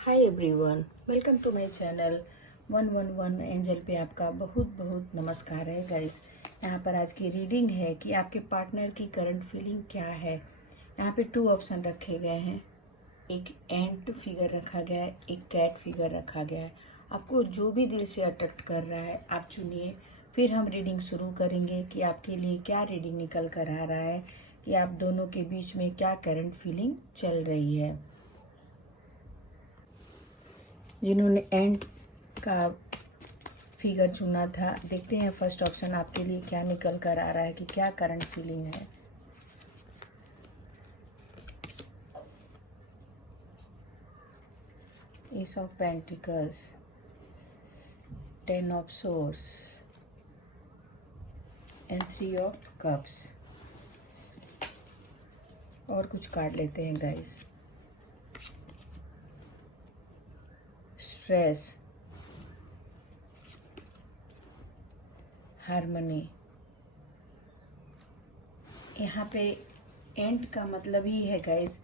Hi everyone, welcome to my channel 111 angel पे आपका बहुत बहुत नमस्कार है गाइस। यहाँ पर आज की रीडिंग है कि आपके पार्टनर की करंट फीलिंग क्या है। यहाँ पे 2 ऑप्शन रखे गए हैं, एक एंट फिगर रखा गया है, एक कैट फिगर रखा गया है। आपको जो भी दिल से अट्रैक्ट कर रहा है आप चुनिए, फिर हम रीडिंग शुरू करेंगे कि आपके लिए क्या रीडिंग निकल कर आ रहा है, कि आप दोनों के बीच में क्या करंट फीलिंग चल रही है। जिन्होंने एंड का फिगर चुना था, देखते हैं फर्स्ट ऑप्शन आपके लिए क्या निकल कर आ रहा है कि क्या करंट फीलिंग है। S of pentacles, 10 of source and 3 of cups. और कुछ कार्ड लेते हैं गाइस। Stress, harmony. यहाँ पे एंड का मतलब ही है गाइस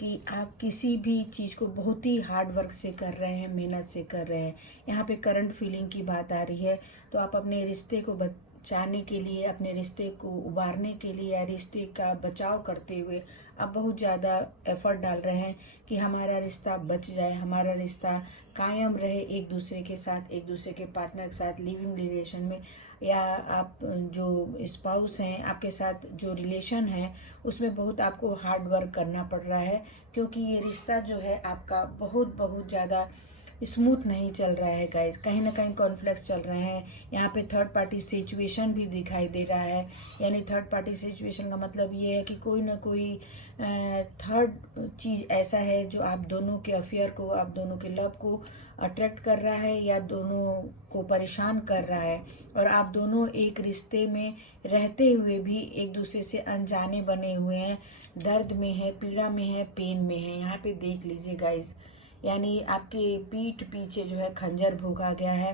कि आप किसी भी चीज़ को बहुत ही हार्ड वर्क से कर रहे हैं, मेहनत से कर रहे हैं। यहाँ पे करंट फीलिंग की बात आ रही है, तो आप अपने रिश्ते को बचाने के लिए, अपने रिश्ते को उबारने के लिए या रिश्ते का बचाव करते हुए आप बहुत ज़्यादा एफर्ट डाल रहे हैं कि हमारा रिश्ता बच जाए, हमारा रिश्ता कायम रहे एक दूसरे के साथ, एक दूसरे के पार्टनर के साथ लिविंग रिलेशन में, या आप जो स्पाउस हैं आपके साथ जो रिलेशन है उसमें बहुत आपको हार्ड वर्क करना पड़ रहा है, क्योंकि ये रिश्ता जो है आपका बहुत बहुत ज़्यादा स्मूथ नहीं चल रहा है गाइस। कहीं ना कहीं कॉन्फ्लिक्ट चल रहे हैं। यहाँ पे थर्ड पार्टी सिचुएशन भी दिखाई दे रहा है। यानी थर्ड पार्टी सिचुएशन का मतलब ये है कि कोई ना कोई थर्ड चीज़ ऐसा है जो आप दोनों के अफेयर को, आप दोनों के लव को अट्रैक्ट कर रहा है या दोनों को परेशान कर रहा है, और आप दोनों एक रिश्ते में रहते हुए भी एक दूसरे से अनजाने बने हुए हैं, दर्द में है, पीड़ा में है, पेन में है। यहाँ पे देख लीजिए गाइस, यानी आपके पीठ पीछे जो है खंजर भोंका गया है।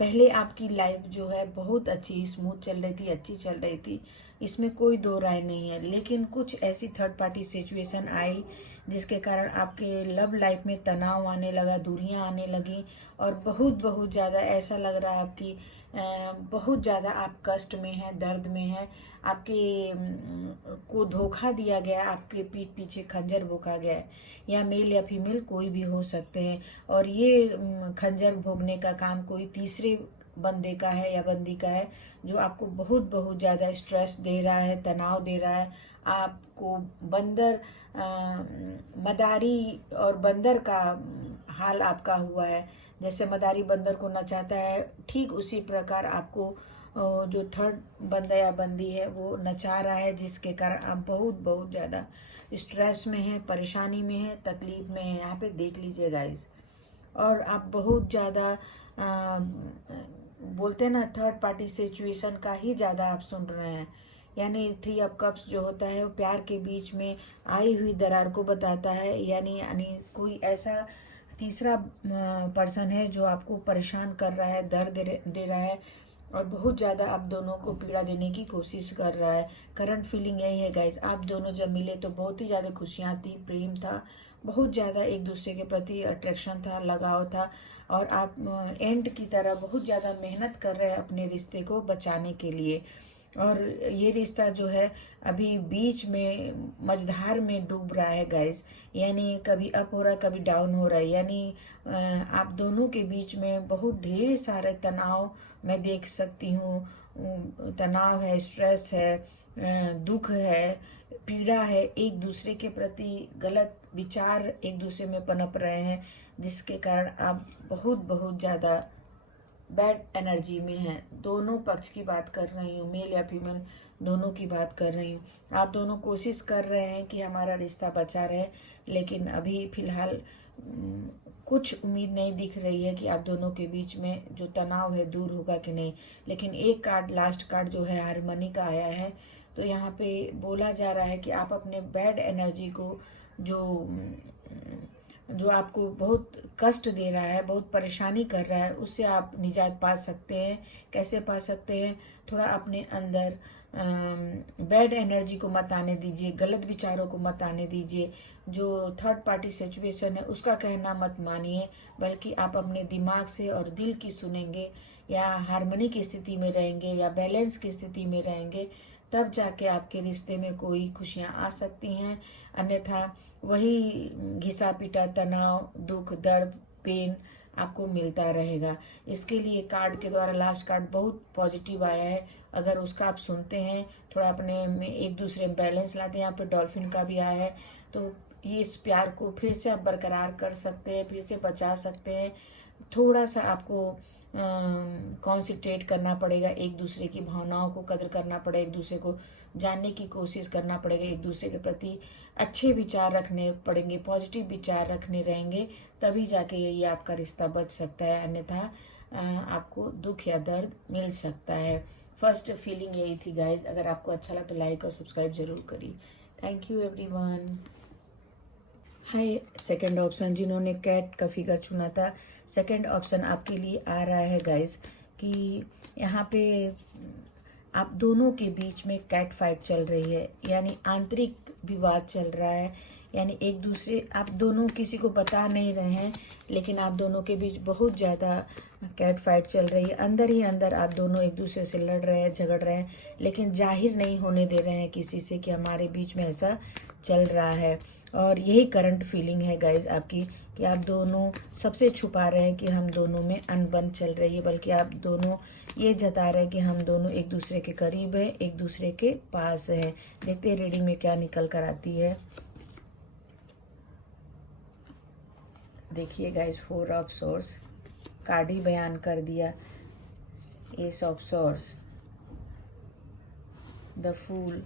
पहले आपकी लाइफ जो है बहुत अच्छी स्मूथ चल रही थी, अच्छी चल रही थी, इसमें कोई दो राय नहीं है। लेकिन कुछ ऐसी थर्ड पार्टी सिचुएशन आई जिसके कारण आपके लव लाइफ में तनाव आने लगा, दूरियां आने लगी, और बहुत बहुत ज़्यादा ऐसा लग रहा है आपकी बहुत ज़्यादा आप कष्ट में हैं, दर्द में हैं। आपके को धोखा दिया गया, आपके पीठ पीछे खंजर भोंका गया है, या मेल या फीमेल कोई भी हो सकते हैं। और ये खंजर भोगने का काम कोई तीसरे बंदे का है या बंदी का है, जो आपको बहुत बहुत ज़्यादा स्ट्रेस दे रहा है, तनाव दे रहा है। आपको बंदर मदारी और बंदर का हाल आपका हुआ है। जैसे मदारी बंदर को नचाता है, ठीक उसी प्रकार आपको जो थर्ड बंदा या बंदी है वो नचा रहा है, जिसके कारण आप बहुत बहुत ज़्यादा स्ट्रेस में हैं, परेशानी में हैं, तकलीफ में हैं। यहाँ पे देख लीजिए गाइस। और आप बहुत ज़्यादा बोलते हैं ना, थर्ड पार्टी सिचुएशन का ही ज़्यादा आप सुन रहे हैं। यानी 3 ऑफ कप्स जो होता है वो प्यार के बीच में आई हुई दरार को बताता है। यानी कोई ऐसा तीसरा पर्सन है जो आपको परेशान कर रहा है, दर्द दे रहा है, और बहुत ज़्यादा आप दोनों को पीड़ा देने की कोशिश कर रहा है। करंट फीलिंग यही है गाइज। आप दोनों जब मिले तो बहुत ही ज़्यादा खुशियाँ थी, प्रेम था, बहुत ज़्यादा एक दूसरे के प्रति अट्रैक्शन था, लगाव था, और आप एंड की तरह बहुत ज़्यादा मेहनत कर रहे हैं अपने रिश्ते को बचाने के लिए। और ये रिश्ता जो है अभी बीच में मझधार में डूब रहा है गाइस। यानी कभी अप हो रहा है, कभी डाउन हो रहा है। यानी आप दोनों के बीच में बहुत ढेर सारे तनाव मैं देख सकती हूँ। तनाव है, स्ट्रेस है, दुख है, पीड़ा है, एक दूसरे के प्रति गलत विचार एक दूसरे में पनप रहे हैं, जिसके कारण आप बहुत बहुत ज़्यादा बैड एनर्जी में हैं। दोनों पक्ष की बात कर रही हूँ, मेल या फीमेल दोनों की बात कर रही हूँ। आप दोनों कोशिश कर रहे हैं कि हमारा रिश्ता बचा रहे, लेकिन अभी फ़िलहाल कुछ उम्मीद नहीं दिख रही है कि आप दोनों के बीच में जो तनाव है दूर होगा कि नहीं। लेकिन एक कार्ड, लास्ट कार्ड जो है हारमनी का आया है, तो यहाँ पे बोला जा रहा है कि आप अपने बैड एनर्जी को, जो जो आपको बहुत कष्ट दे रहा है, बहुत परेशानी कर रहा है, उससे आप निजात पा सकते हैं। कैसे पा सकते हैं? थोड़ा अपने अंदर बैड एनर्जी को मत आने दीजिए, गलत विचारों को मत आने दीजिए। जो थर्ड पार्टी सिचुएशन है उसका कहना मत मानिए, बल्कि आप अपने दिमाग से और दिल की सुनेंगे, या हार्मनी की स्थिति में रहेंगे या बैलेंस की स्थिति में रहेंगे, तब जाके आपके रिश्ते में कोई खुशियां आ सकती हैं। अन्यथा वही घिसा पिटा तनाव, दुख, दर्द, पेन आपको मिलता रहेगा। इसके लिए कार्ड के द्वारा लास्ट कार्ड बहुत पॉजिटिव आया है। अगर उसका आप सुनते हैं, थोड़ा अपने में एक दूसरे में बैलेंस लाते हैं। यहाँ पे डॉल्फिन का भी आया है, तो ये इस प्यार को फिर से आप बरकरार कर सकते हैं, फिर से बचा सकते हैं। थोड़ा सा आपको कॉन्सेंट्रेट करना पड़ेगा, एक दूसरे की भावनाओं को कदर करना पड़ेगा, एक दूसरे को जानने की कोशिश करना पड़ेगा, एक दूसरे के प्रति अच्छे विचार रखने पड़ेंगे, पॉजिटिव विचार रखने रहेंगे, तभी जाके ये आपका रिश्ता बच सकता है। अन्यथा आपको दुख या दर्द मिल सकता है। फर्स्ट फीलिंग यही थी गाइज। अगर आपको अच्छा लगा तो लाइक और सब्सक्राइब जरूर करिए। Thank you everyone. Hi, second option जिन्होंने कैट का फिगर चुना था, सेकंड ऑप्शन आपके लिए आ रहा है गाइज कि यहाँ पे आप दोनों के बीच में कैट फाइट चल रही है, यानी आंतरिक विवाद चल रहा है। यानी एक दूसरे, आप दोनों किसी को बता नहीं रहे हैं, लेकिन आप दोनों के बीच बहुत ज़्यादा कैट फाइट चल रही है। अंदर ही अंदर आप दोनों एक दूसरे से लड़ रहे हैं, झगड़ रहे हैं, लेकिन जाहिर नहीं होने दे रहे हैं किसी से कि हमारे बीच में ऐसा चल रहा है। और यही करंट फीलिंग है गाइज आपकी, कि आप दोनों सबसे छुपा रहे हैं कि हम दोनों में अनबन चल रही है, बल्कि आप दोनों ये जता रहे हैं कि हम दोनों एक दूसरे के करीब हैं, एक दूसरे के पास हैं। देखते हैं रीडिंग में क्या निकल कर आती है। देखिए गाइज, 4 ऑफ सोर्स कार्ड ही बयान कर दिया। Ace of swords, the fool,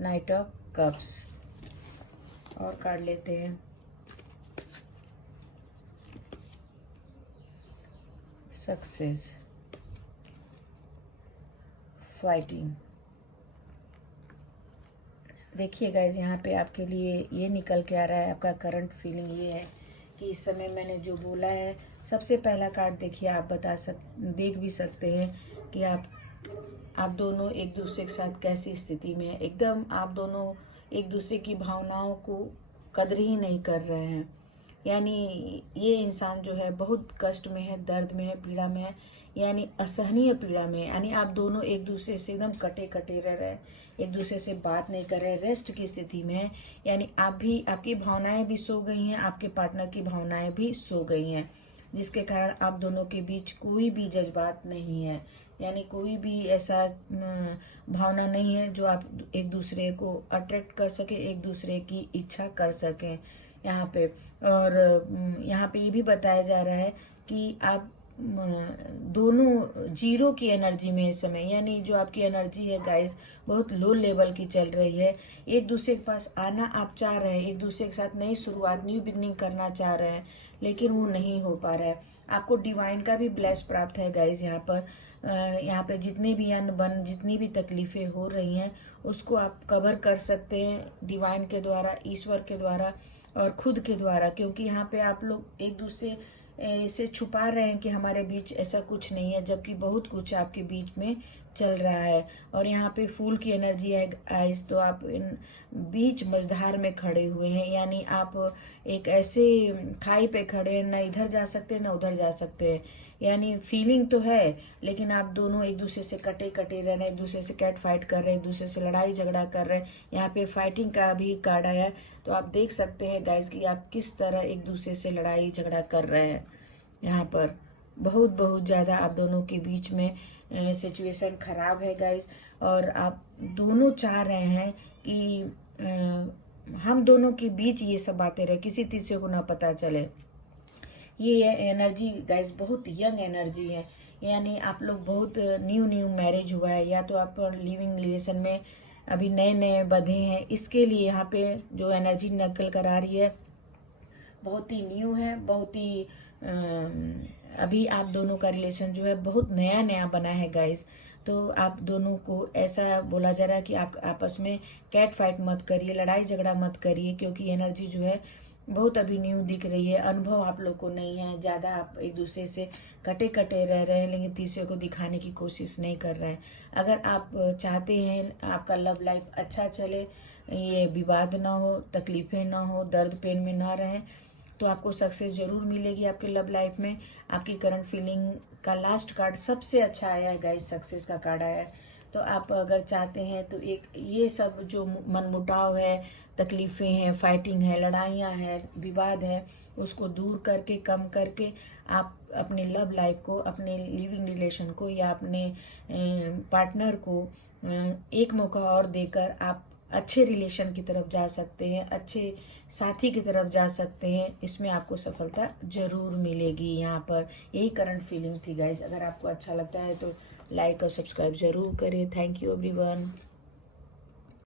knight of cups. और कार्ड लेते हैं, सक्सेस, फाइटिंग। देखिए गाइज, यहाँ पे आपके लिए ये निकल के आ रहा है, आपका करंट फीलिंग ये है कि इस समय मैंने जो बोला है, सबसे पहला कार्ड देखिए, आप देख भी सकते हैं कि आप दोनों एक दूसरे के साथ कैसी स्थिति में है। एकदम आप दोनों एक दूसरे की भावनाओं को कदर ही नहीं कर रहे हैं। यानी ये इंसान जो है बहुत कष्ट में है, दर्द में है, पीड़ा में है, यानी असहनीय पीड़ा में है। यानी आप दोनों एक दूसरे से एकदम कटे कटे रह रहे हैं, एक दूसरे से बात नहीं कर रहे, रेस्ट की स्थिति में है। यानी आपकी भावनाएं भी सो गई हैं, आपके पार्टनर की भावनाएं भी सो गई हैं, जिसके कारण आप दोनों के बीच कोई भी जज्बात नहीं है। यानी कोई भी ऐसा भावना नहीं है जो आप एक दूसरे को अट्रैक्ट कर सके, एक दूसरे की इच्छा कर सकें यहाँ पे। और यहाँ पे ये भी बताया जा रहा है कि आप दोनों जीरो की एनर्जी में इस समय, यानी जो आपकी एनर्जी है गाइस बहुत लो लेवल की चल रही है। एक दूसरे के पास आना आप चाह रहे हैं, एक दूसरे के साथ नई शुरुआत, न्यू बिगनिंग करना चाह रहे हैं, लेकिन वो नहीं हो पा रहा है। आपको डिवाइन का भी ब्लेस प्राप्त है गाइस। यहाँ पे जितने भी अनबन, जितनी भी तकलीफें हो रही हैं, उसको आप कवर कर सकते हैं डिवाइन के द्वारा, ईश्वर के द्वारा और खुद के द्वारा। क्योंकि यहाँ पे आप लोग एक दूसरे से छुपा रहे हैं कि हमारे बीच ऐसा कुछ नहीं है, जबकि बहुत कुछ आपके बीच में चल रहा है। और यहाँ पे फूल की एनर्जी है गाइस, तो आप इन बीच मझधार में खड़े हुए हैं। यानी आप एक ऐसे खाई पे खड़े हैं, ना इधर जा सकते ना उधर जा सकते हैं। यानी फीलिंग तो है, लेकिन आप दोनों एक दूसरे से कटे कटे रह रहे हैं, एक दूसरे से कैट फाइट कर रहे हैं, एक दूसरे से लड़ाई झगड़ा कर रहे हैं। यहाँ पे फाइटिंग का भी कार्ड आया है, तो आप देख सकते हैं गाइस कि आप किस तरह एक दूसरे से लड़ाई झगड़ा कर रहे हैं। यहाँ पर बहुत ज़्यादा आप दोनों के बीच में सिचुएशन खराब है गाइस। और आप दोनों चाह रहे हैं कि हम दोनों के बीच ये सब बातें रहे, किसी तीसरे को ना पता चले। ये एनर्जी गाइस बहुत यंग एनर्जी है। यानी आप लोग बहुत न्यू मैरिज हुआ है, या तो आप लिविंग रिलेशन में अभी नए नए बंधे हैं। इसके लिए यहाँ पे जो एनर्जी निकल कर आ रही है बहुत ही न्यू है, बहुत ही अभी आप दोनों का रिलेशन जो है बहुत नया बना है गाइस। तो आप दोनों को ऐसा बोला जा रहा है कि आप आपस में कैट फाइट मत करिए, लड़ाई झगड़ा मत करिए, क्योंकि एनर्जी जो है बहुत अभी न्यू दिख रही है, अनुभव आप लोग को नहीं है, ज़्यादा आप एक दूसरे से कटे कटे रह रहे हैं, लेकिन तीसरे को दिखाने की कोशिश नहीं कर रहे हैं। अगर आप चाहते हैं आपका लव लाइफ अच्छा चले, ये विवाद ना हो, तकलीफ़ें ना हो, दर्द पेन में ना रहें, तो आपको सक्सेस ज़रूर मिलेगी आपके लव लाइफ में। आपकी करंट फीलिंग का लास्ट कार्ड सबसे अच्छा आया है गाइस, सक्सेस का कार्ड आया है। तो आप अगर चाहते हैं तो एक ये सब जो मनमुटाव है, तकलीफ़ें हैं, फाइटिंग है, लड़ाइयाँ हैं, विवाद है, उसको दूर करके, कम करके आप अपने लव लाइफ को, अपने लिविंग रिलेशन को या अपने पार्टनर को एक मौका और देकर आप अच्छे रिलेशन की तरफ जा सकते हैं, अच्छे साथी की तरफ जा सकते हैं। इसमें आपको सफलता ज़रूर मिलेगी। यहाँ पर यही करंट फीलिंग थी गाइस। अगर आपको अच्छा लगता है तो लाइक और सब्सक्राइब ज़रूर करें। Thank you everyone.